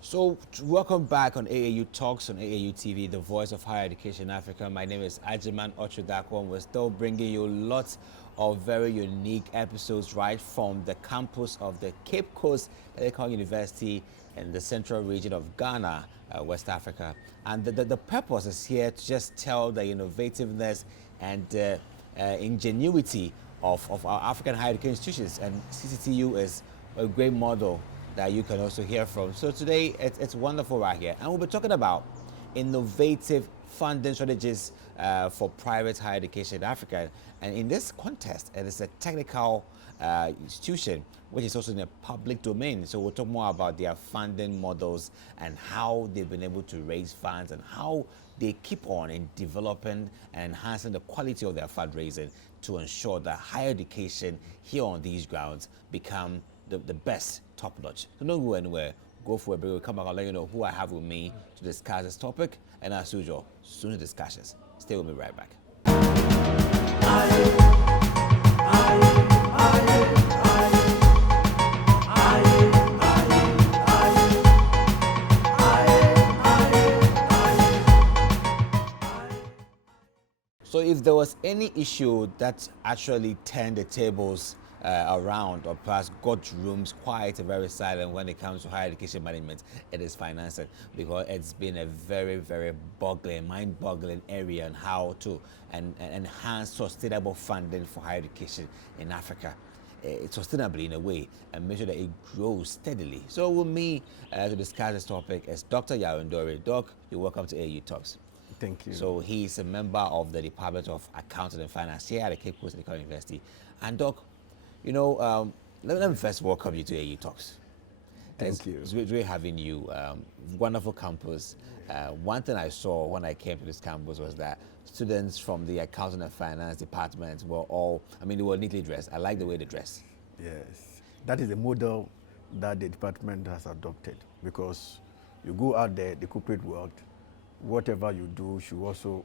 So, welcome back on AAU Talks on AAU TV, the voice of higher education in Africa. My name is Ajiman Ochudakwa, and we're still bringing you lots of very unique episodes right from the campus of the Cape Coast Telecom University in the central region of Ghana, West Africa. And the purpose is here to just tell the innovativeness and ingenuity of our African higher education institutions. And CCTU is a great model that you can also hear from. So today, it's wonderful right here. And we'll be talking about innovative funding strategies for private higher education in Africa. And in this contest, it is a technical institution, which is also in a public domain. So we'll talk more about their funding models and how they've been able to raise funds and how they keep on in developing and enhancing the quality of their fundraising to ensure that higher education here on these grounds become the best, top notch. So don't go anywhere. Go for a break. We'll come back and let you know who I have with me to discuss this topic. And as usual, soon as discussions. Stay with me right back. So if there was any issue that actually turned the tables around or perhaps got rooms quiet and very silent when it comes to higher education management, it is financing, because it's been a very, very mind-boggling area on how to enhance sustainable funding for higher education in Africa. Sustainably in a way, and make sure that it grows steadily. So with me to discuss this topic is Dr. Yaw Ndori. Doc, you're welcome to AAU Talks. Thank you. So he's a member of the Department of Accounting and Finance here at the Cape Coast Telecom University. And Doc, you know, let me first welcome you to AAU Talks. Thank you. It's great having you. Wonderful campus. One thing I saw when I came to this campus was that students from the Accounting and Finance department were all, they were neatly dressed. I like the way they dress. Yes. That is a model that the department has adopted, because you go out there, the corporate world, whatever you do should also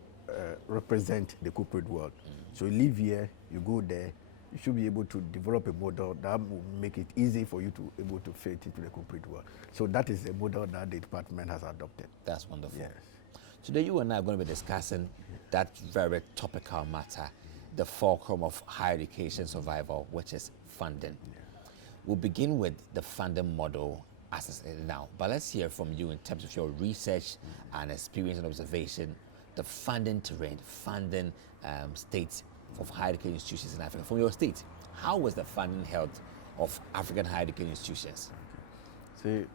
represent the corporate world. So you live here, you go there, you should be able to develop a model that will make it easy for you to able to fit into the corporate world. So that is a model that the department has adopted. That's wonderful. Yes. Today you and I are going to be discussing that very topical matter, the fulcrum of higher education survival, which is funding. Yeah. We'll begin with the funding model as it is now, but let's hear from you in terms of your research and experience and observation, the funding terrain, funding states of higher education institutions in Africa. From your state, how was the funding health of African higher education institutions? See,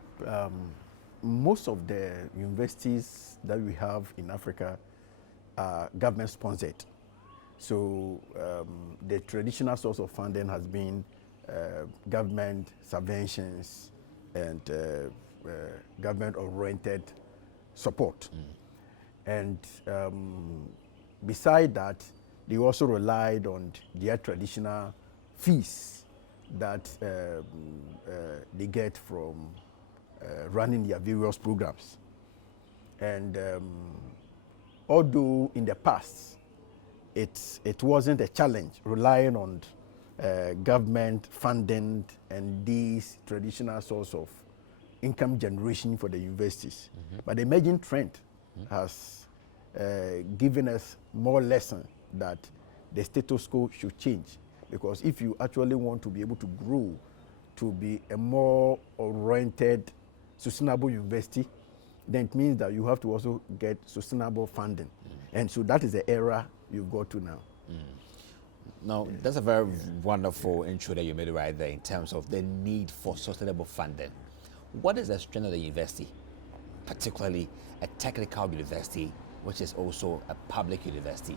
most of the universities that we have in Africa are government sponsored. So the traditional source of funding has been government subventions and government-oriented support. And beside that, they also relied on their traditional fees that they get from running their various programs. And although in the past, it wasn't a challenge relying on government funding and these traditional source of income generation for the universities. But the emerging trend has given us more lesson that the status quo should change, because if you actually want to be able to grow to be a more oriented, sustainable university, then it means that you have to also get sustainable funding. And so that is the era you've got to now. Now, that's a very wonderful intro that you made right there in terms of the need for sustainable funding. What is the strength of the university, particularly a technical university, which is also a public university,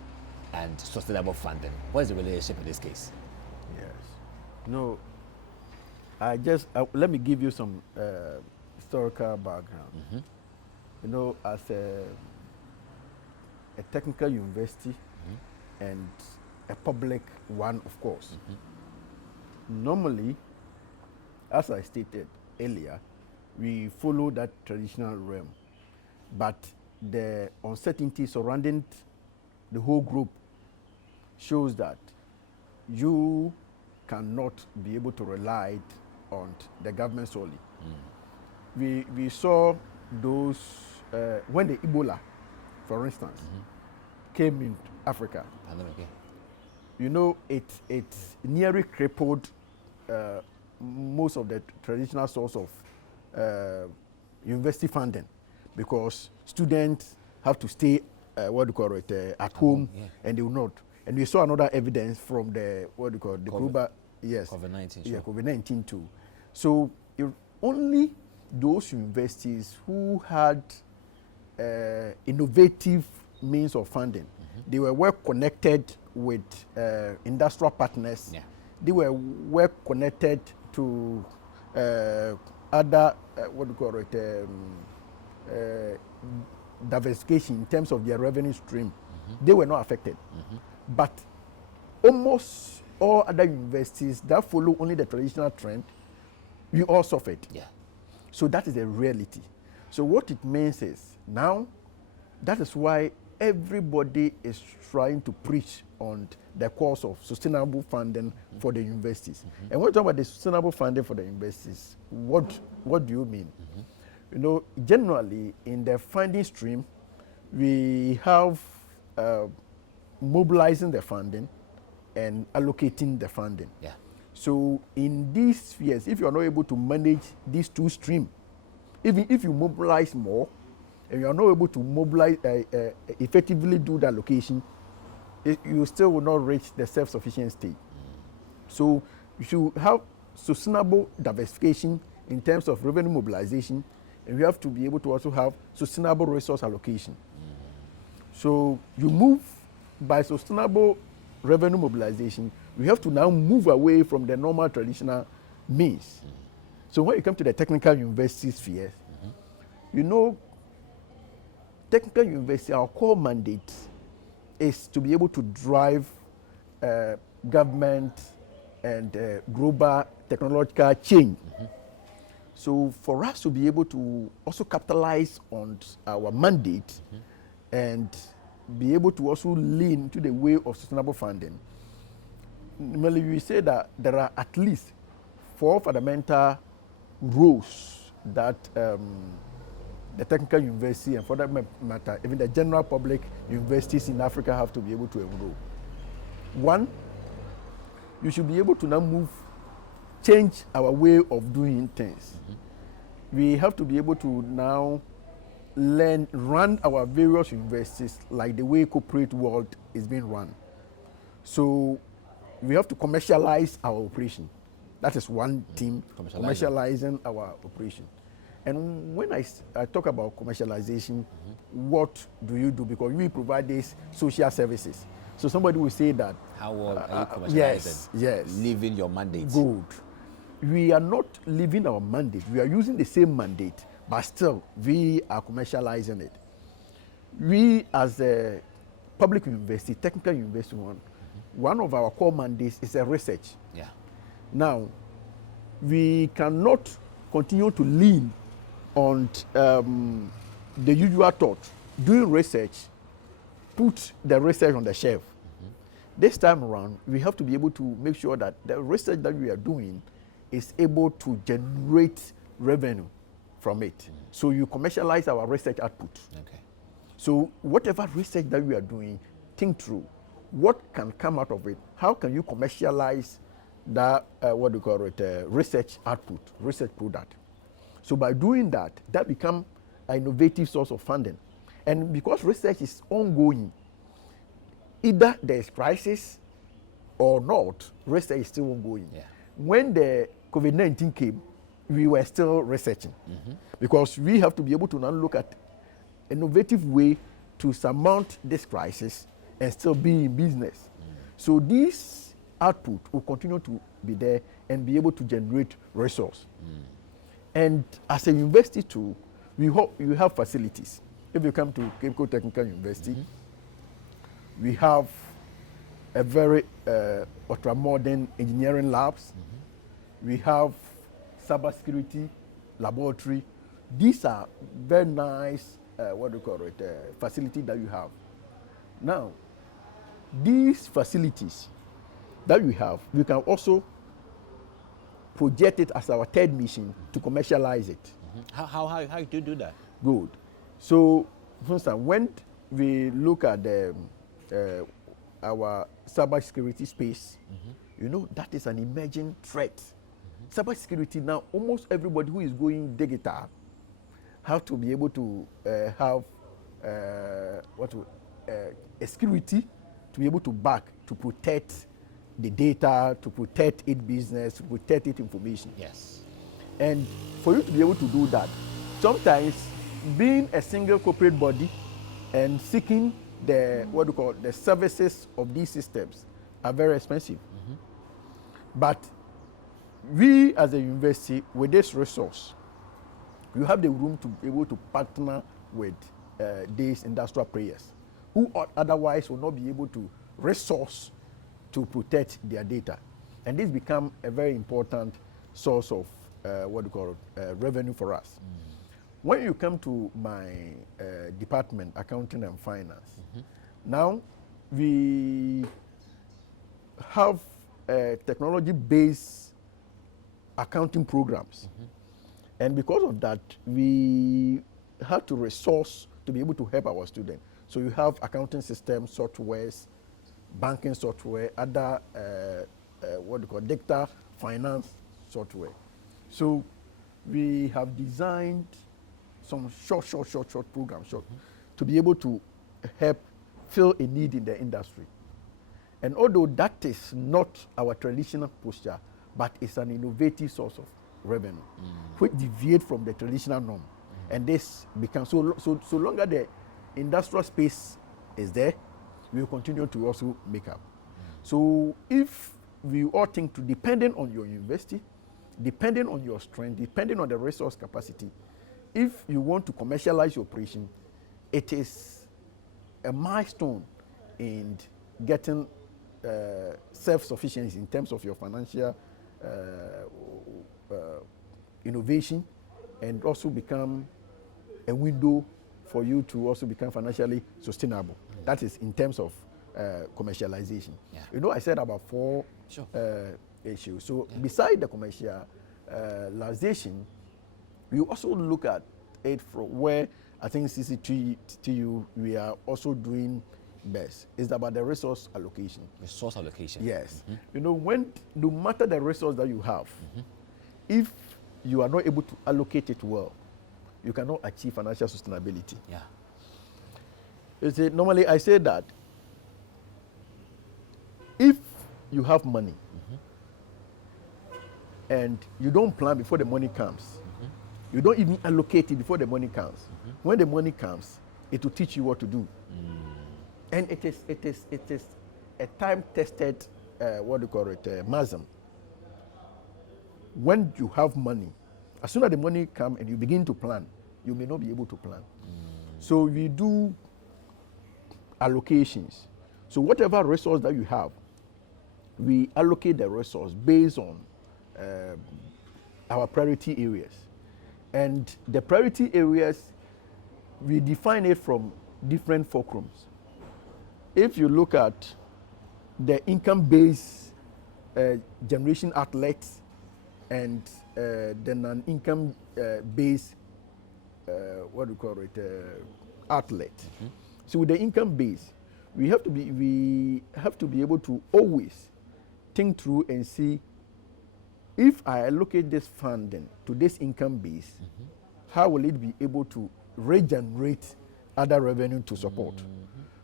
and sustainable funding? What is the relationship in this case? Yes. No, let me give you some historical background. You know, as a technical university and a public one, of course, normally, as I stated earlier, we follow that traditional realm, but the uncertainty surrounding the whole group shows that you cannot be able to rely on the government solely. we saw those when the Ebola, for instance, came in Africa. Pandemic, yeah. You know, it nearly crippled most of the traditional source of university funding, because students have to stay at home, yeah. and they will not. And we saw another evidence from the global, yes, COVID-19, yeah, sure. COVID-19 too. So only those universities who had innovative means of funding, they were well connected with industrial partners. Yeah. They were well connected to other diversification in terms of their revenue stream. They were not affected. But almost all other universities that follow only the traditional trend, we all suffered. Yeah. So that is a reality. So what it means is, now, that is why everybody is trying to preach on the cause of sustainable funding for the universities. And when we talk about the sustainable funding for the universities, what do you mean? You know, generally in the funding stream, we have mobilizing the funding and allocating the funding. Yeah. So in these spheres, if you are not able to manage these two streams, even if you mobilize more, and you are not able to mobilize effectively do the allocation, you still will not reach the self-sufficient state. So you should have sustainable diversification in terms of revenue mobilization, and you have to be able to also have sustainable resource allocation. So you move by sustainable revenue mobilization, we have to now move away from the normal traditional means. So when you come to the technical university sphere, you know, technical university, our core mandate is to be able to drive government and global technological change. So for us to be able to also capitalize on our mandate and be able to also lean to the way of sustainable funding, normally we say that there are at least 4 fundamental roles that the technical university, and for that matter, even the general public universities in Africa, have to be able to enroll. 1, you should be able to now change our way of doing things. We have to be able to now run our various universities like the way corporate world is being run. So we have to commercialize our operation. That is one team, commercializing our operation. And when I talk about commercialization, what do you do? Because we provide these social services. So somebody will say that. How well are you commercializing? Yes. Leaving your mandate. Good. We are not leaving our mandate. We are using the same mandate, but still we are commercializing it. We, as a public university, technical university, one of our core mandates is a research. Yeah. Now, we cannot continue to lean on the usual thought, doing research, put the research on the shelf. This time around, we have to be able to make sure that the research that we are doing is able to generate revenue from it. So you commercialize our research output. Okay. So whatever research that we are doing, think through what can come out of it. How can you commercialize that research output, research product? So by doing that, that becomes an innovative source of funding. And because research is ongoing, either there is crisis or not, research is still ongoing. Yeah. When the COVID-19 came, we were still researching, because we have to be able to now look at an innovative way to surmount this crisis and still be in business. So this output will continue to be there and be able to generate resource. And as a university too, you have facilities. If you come to Cape Coast Technical University, we have a very ultra-modern engineering labs. We have cybersecurity laboratory. These are very nice, facility that you have. Now, these facilities that we have, we can also project it as our third mission to commercialize it. How do you do that? Good. So, for instance, when we look at our cybersecurity space, you know, that is an emerging threat. Cybersecurity now, almost everybody who is going digital have to be able to have a security to be able to back, to protect the data, to protect its business, to protect its information. Yes. And for you to be able to do that, sometimes being a single corporate body and seeking the the services of these systems are very expensive. But we as a university, with this resource, you have the room to be able to partner with these industrial players who otherwise will not be able to resource to protect their data. And this become a very important source of revenue for us. When you come to my department, accounting and finance, now we have technology-based accounting programs. And because of that, we have to resource to be able to help our students. So you have accounting systems, softwares, banking software, other data finance software. So we have designed some short programs to be able to help fill a need in the industry. And although that is not our traditional posture, but it's an innovative source of revenue, which deviate from the traditional norm. And this becomes, so longer the industrial space is there, we will continue to also make up. So if we all think to, depending on your university, depending on your strength, depending on the resource capacity, if you want to commercialize your operation, it is a milestone in getting self-sufficiency in terms of your financial innovation, and also become a window for you to also become financially sustainable. That is in terms of commercialization. Yeah. You know, I said about four issues. So beside the commercialization, we also look at it from where I think CCTU, we are also doing best. It's about the resource allocation. Resource allocation. Yes. You know, no matter the resource that you have, if you are not able to allocate it well, you cannot achieve financial sustainability. Yeah. Normally I say that if you have money and you don't plan before the money comes, you don't even allocate it before the money comes. When the money comes, it will teach you what to do. And it is a time-tested, maxim. When you have money, as soon as the money comes and you begin to plan, you may not be able to plan. So we do allocations. So whatever resource that you have, we allocate the resource based on our priority areas. And the priority areas, we define it from different fulcrums. If you look at the income-based generation outlets and the non-income based outlet. So with the income base, we have to be able to always think through and see, if I allocate this funding to this income base, how will it be able to regenerate other revenue to support?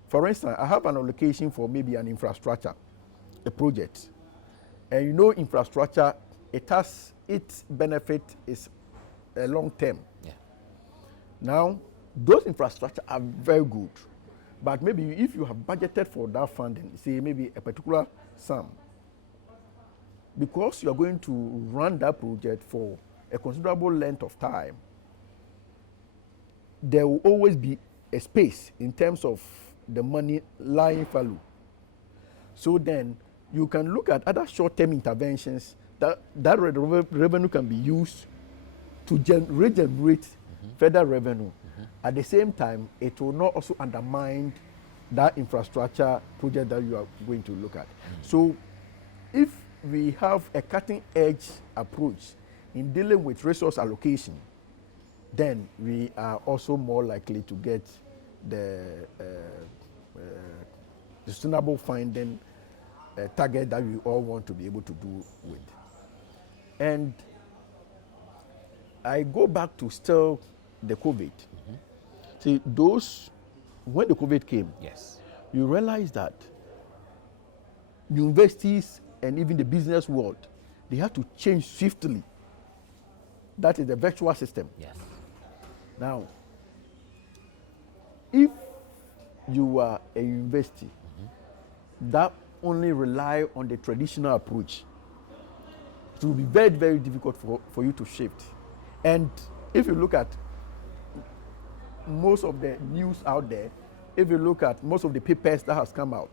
For instance, I have an allocation for maybe an infrastructure, a project. And you know, infrastructure, its benefit is a long term. Yeah. Now, those infrastructure are very good. But maybe if you have budgeted for that funding, say maybe a particular sum, because you are going to run that project for a considerable length of time, there will always be a space in terms of the money lying fallow. So then you can look at other short-term interventions that revenue can be used to regenerate further revenue. At the same time, it will not also undermine that infrastructure project that you are going to look at. So if we have a cutting-edge approach in dealing with resource allocation, then we are also more likely to get the sustainable funding target that we all want to be able to do with. And I go back to still the COVID. See, when the COVID came, Yes. you realize that universities and even the business world, they have to change swiftly. That is the virtual system. Yes. Now, if you are a university that only rely on the traditional approach, it will be very, very difficult for you to shift. And if you look at most of the news out there, if you look at most of the papers that has come out,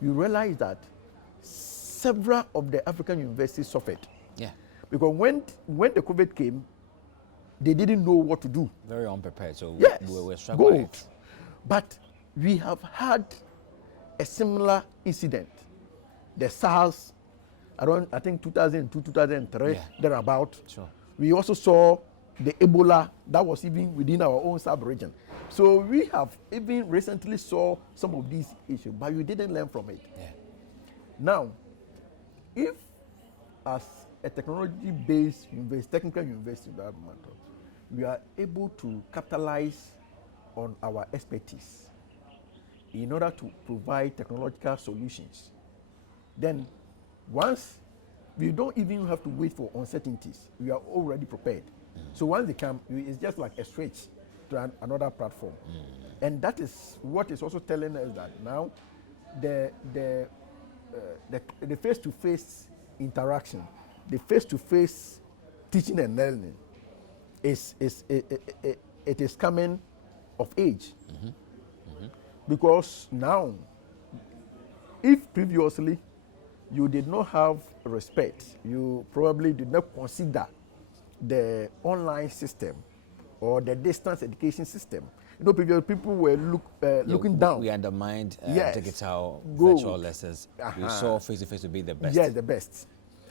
you realize that several of the African universities suffered. Yeah. Because when the COVID came, they didn't know what to do. Very unprepared. So Yes, we were struggling. good. But we have had a similar incident. The SARS, around I think 2002, 2003, Yeah. thereabout. Sure. We also saw the Ebola that was even within our own sub-region. So we have even recently saw some of these issues, but we didn't learn from it. Yeah. Now, if as a technology-based university, technical university, we are able to capitalize on our expertise in order to provide technological solutions, then once we don't even have to wait for uncertainties, we are already prepared. So once they come, it's just like a switch to another platform. And that is what is also telling us that now the face-to-face interaction, the face-to-face teaching and learning it is coming of age. Because now, if previously you did not have respect, you probably did not consider the online system or the distance education system. You know, previous people were looking down. We undermined Yes. digital Good. virtual lessons. We saw face-to-face to be the best. Yes, the best.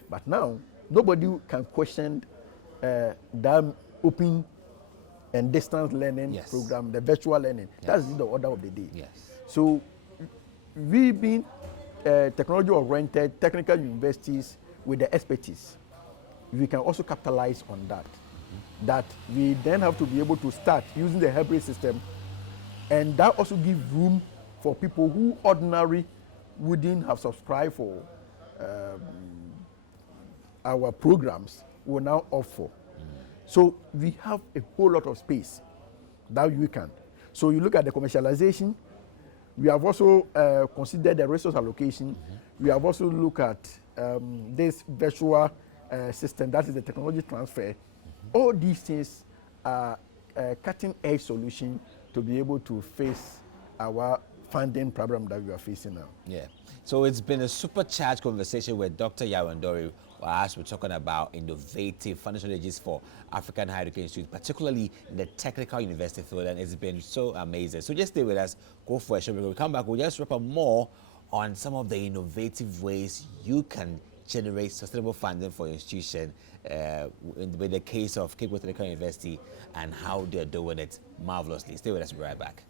But now, nobody can question that open and distance learning Yes. program, the virtual learning. Yes. That's the order of the day. Yes. So, we being technology-oriented technical universities with the expertise, we can also capitalize on that. That we then have to be able to start using the hybrid system, and that also gives room for people who ordinarily wouldn't have subscribed for our programs will now offer. So we have a whole lot of space that we can. So you look at the commercialization. We have also considered the resource allocation. We have also looked at this virtual system, that is the technology transfer. All these things are cutting-edge solution to be able to face our funding problem that we are facing now. Yeah. So it's been a supercharged conversation with Dr. Yaw Ndori, as we're talking about innovative funding strategies for African higher education students, particularly in the technical university field, and it's been so amazing. So just stay with us, go for a show. When we come back, we'll just wrap up more on some of the innovative ways you can generate sustainable funding for your institution, with the case of Cape Coast Technical University and how they're doing it marvelously. Stay with us, we'll be right back.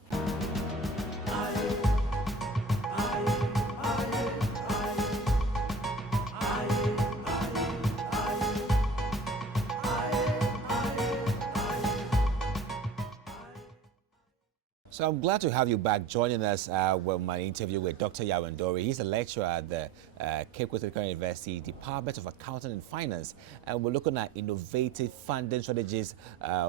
So I'm glad to have you back joining us with my interview with Dr. Yaw Ndori. He's a lecturer at the Cape Coast Technical University Department of Accounting and Finance, and we're looking at innovative funding strategies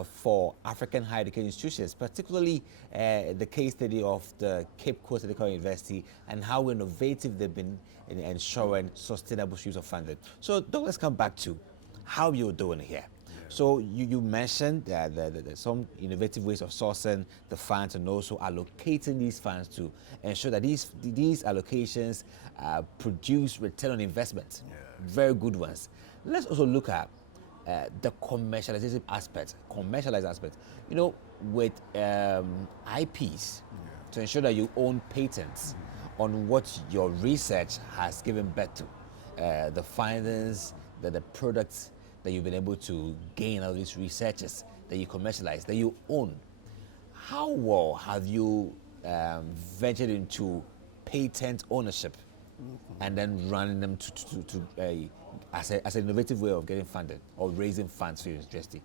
for African higher education institutions, particularly the case study of the Cape Coast Technical University and how innovative they've been in ensuring sustainable streams of funding. So let's come back to how you're doing here. So you mentioned some innovative ways of sourcing the funds and also allocating these funds to ensure that these allocations produce return on investment, very good ones. Let's also look at the commercialized aspect. You know, with IPs, to ensure that you own patents on what your research has given birth to, the findings, the products that you've been able to gain out of these researches that you commercialize, that you own. How well have you ventured into patent ownership and then running them as an innovative way of getting funded or raising funds for your university?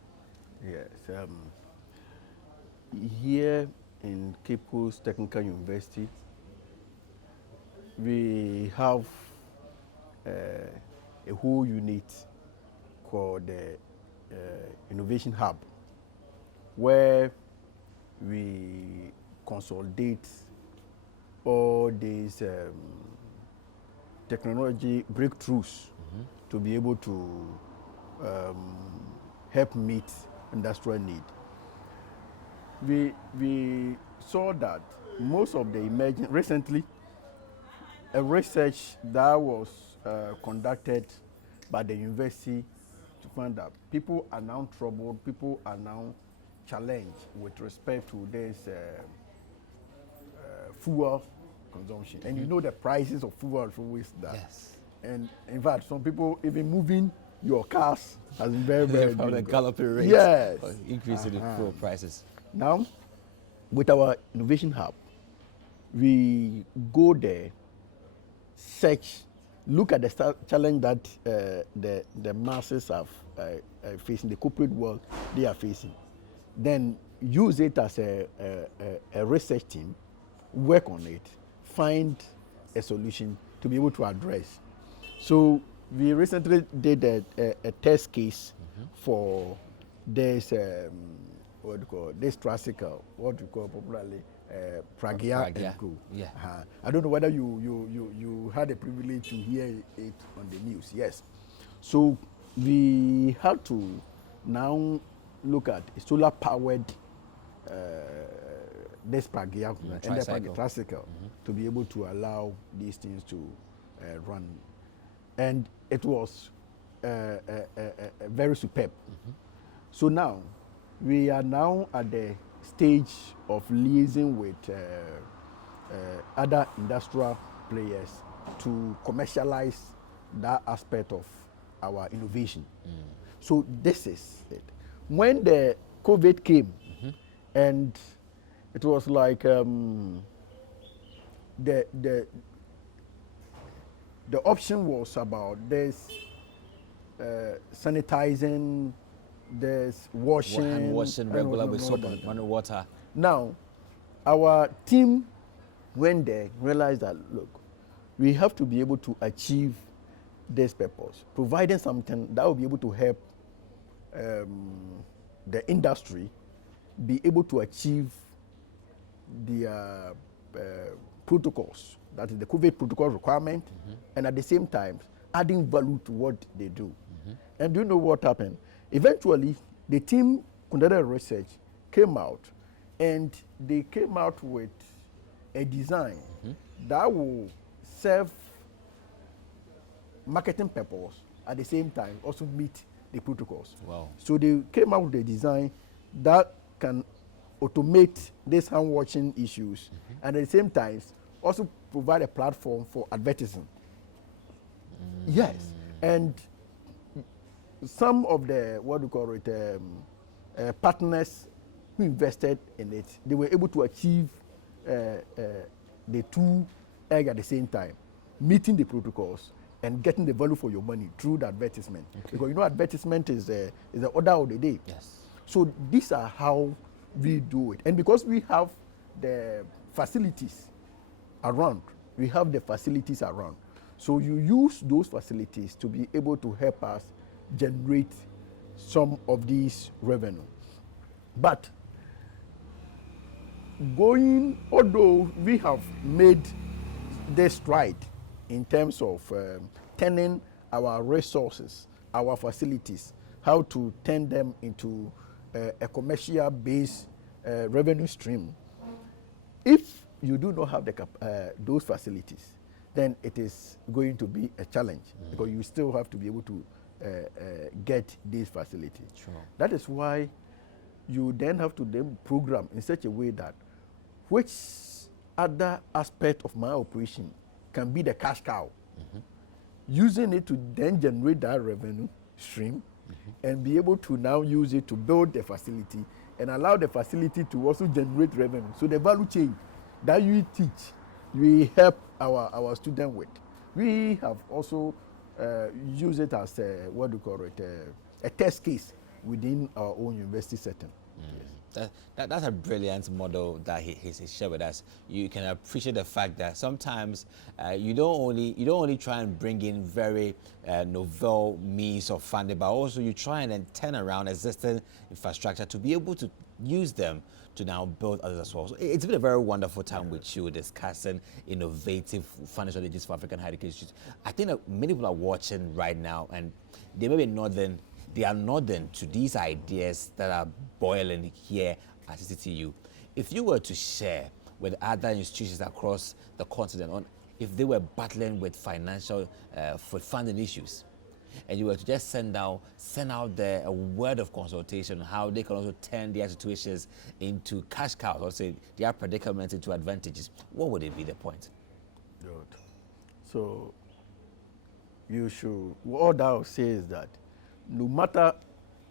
Yes. Here in Cape Coast Technical University, we have a whole unit called the Innovation Hub, where we consolidate all these technology breakthroughs to be able to help meet industrial need. We saw that most of the emerging, recently, a research that was conducted by the university to find that people are now troubled, people are now challenged with respect to this fuel consumption. And you know the prices of fuel is always that. Yes. And in fact, some people even moving your cars has been very, very From the difficult. galloping rate, Yes. increase in the fuel prices. Now, with our innovation hub, we go there, search, look at the challenge that the masses are facing, the corporate world they are facing. Then use it as a research team, work on it, find a solution to be able to address. So we recently did a test case for this what do you call this tricycle, what we call popularly Pragya and Co. Yeah. I don't know whether you had the privilege to hear it on the news. Yes. So we had to now look at a solar powered this Pragya and the tricycle to be able to allow these things to run. And it was very superb. So now, we are now at the stage of liaising with other industrial players to commercialize that aspect of our innovation. So this is it. When the COVID came, and it was like the option was about this sanitizing, this washing, Hand washing regular with soap and water. Now, our team went there, realized that, look, we have to be able to achieve this purpose, providing something that will be able to help the industry be able to achieve the protocols, that is the COVID protocol requirement, and at the same time, adding value to what they do. And do you know what happened? Eventually, the team conducted research, came out, and they came out with a design that will serve marketing purpose, at the same time also meet the protocols. Wow. So they came out with a design that can automate these hand washing issues, and at the same time also provide a platform for advertising. Yes, and some of the, what do you call it, partners who invested in it, they were able to achieve the two eggs at the same time, meeting the protocols and getting the value for your money through the advertisement. Because you know advertisement is the order of the day. Yes. So these are how we do it. And because we have the facilities around, so you use those facilities to be able to help us generate some of these revenue. But although we have made this stride in terms of turning our resources, our facilities, how to turn them into a commercial based revenue stream. If you do not have those facilities, then it is going to be a challenge because you still have to be able to get these facilities. Sure. That is why you then have to then program in such a way that which other aspect of my operation can be the cash cow, using it to then generate that revenue stream and be able to now use it to build the facility and allow the facility to also generate revenue. So the value chain that you teach, we help our students with. We have also used it as what do you call it, a test case within our own university setting. Yes. That's a brilliant model that he shared with us. You can appreciate the fact that sometimes you don't only try and bring in very novel means of funding, but also you try and then turn around existing infrastructure to be able to use them to now build others as well. So it's been a very wonderful time with you discussing innovative funding strategies for African higher education. I think that many people are watching right now and they may be nodding. They are nodding to these ideas that are boiling here at CCTU. If you were to share with other institutions across the continent on if they were battling with financial funding issues, and you were to just send out a word of consultation on how they can also turn their situations into cash cows, or say their predicaments into advantages, what would it be the point? Good. So all that I would say is that no matter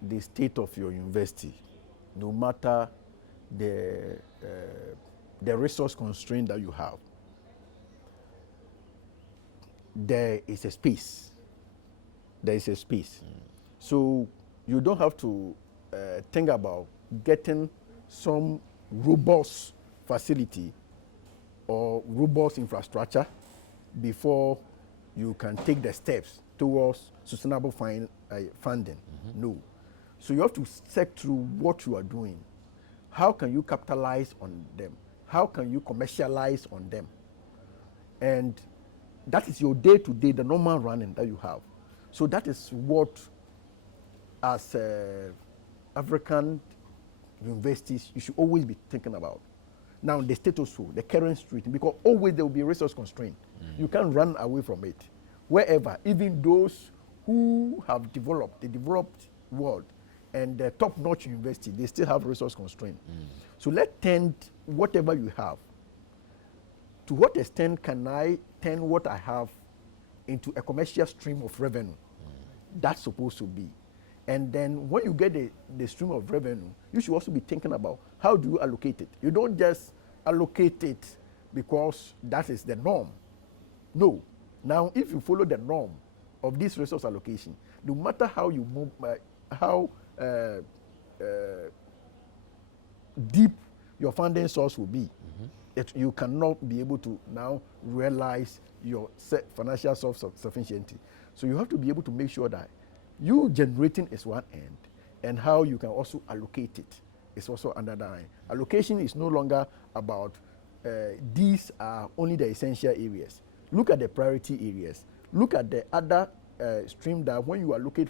the state of your university, no matter the resource constraint that you have, there is a space. There is a space. So you don't have to think about getting some robust facility or robust infrastructure before you can take the steps towards sustainable funding. No. So you have to check through what you are doing. How can you capitalize on them? How can you commercialize on them? And that is your day-to-day, the normal running that you have. So that is what, as African universities, you should always be thinking about. Now, the status quo, the current situation, because always there will be resource constraint. You can't run away from it. Wherever, even those who have developed, the developed world, and the top-notch university, they still have resource constraint. So let's turn whatever you have. To what extent can I turn what I have into a commercial stream of revenue? That's supposed to be. And then when you get the stream of revenue, you should also be thinking about how do you allocate it. You don't just allocate it because that is the norm. No. Now, if you follow the norm of this resource allocation, no matter how you move, deep your funding source will be, you cannot be able to now realize your financial self-sufficiency. So you have to be able to make sure that you generating is one end, and how you can also allocate it is also another end. Allocation is no longer about these are only the essential areas. Look at the priority areas. Look at the other stream that when you allocate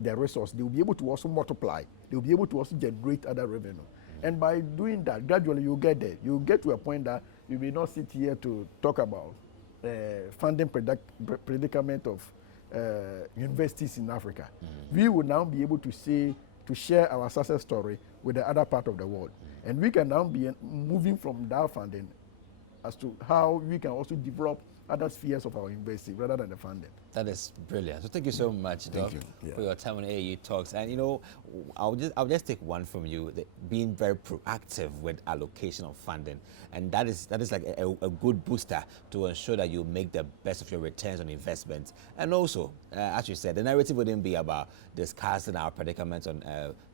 the resource, they will be able to also multiply. They will be able to also generate other revenue. And by doing that, gradually you'll get there. You'll get to a point that you may not sit here to talk about funding predicament of universities in Africa. We will now be able to share our success story with the other part of the world. And we can now be moving from that funding as to how we can also develop other spheres of our university rather than the funding. That is brilliant. So thank you so much, Doc, for your time on AAU Talks. And you know, I'll just take one from you, being very proactive with allocation of funding, and that is like a good booster to ensure that you make the best of your returns on investment. And also, as you said, the narrative wouldn't be about discussing our predicaments on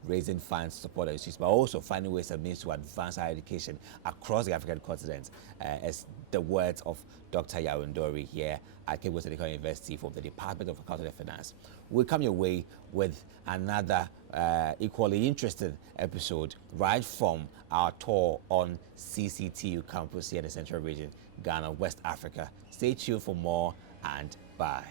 raising funds to support our institutes, but also finding ways and means to advance higher education across the African continent, as the words of Dr. Yaw Ndori here at Cape Coast Technical University from the Department of Accounting and Finance. We'll come your way with another equally interesting episode right from our tour on CCTU campus here in the Central Region, Ghana, West Africa. Stay tuned for more, and bye.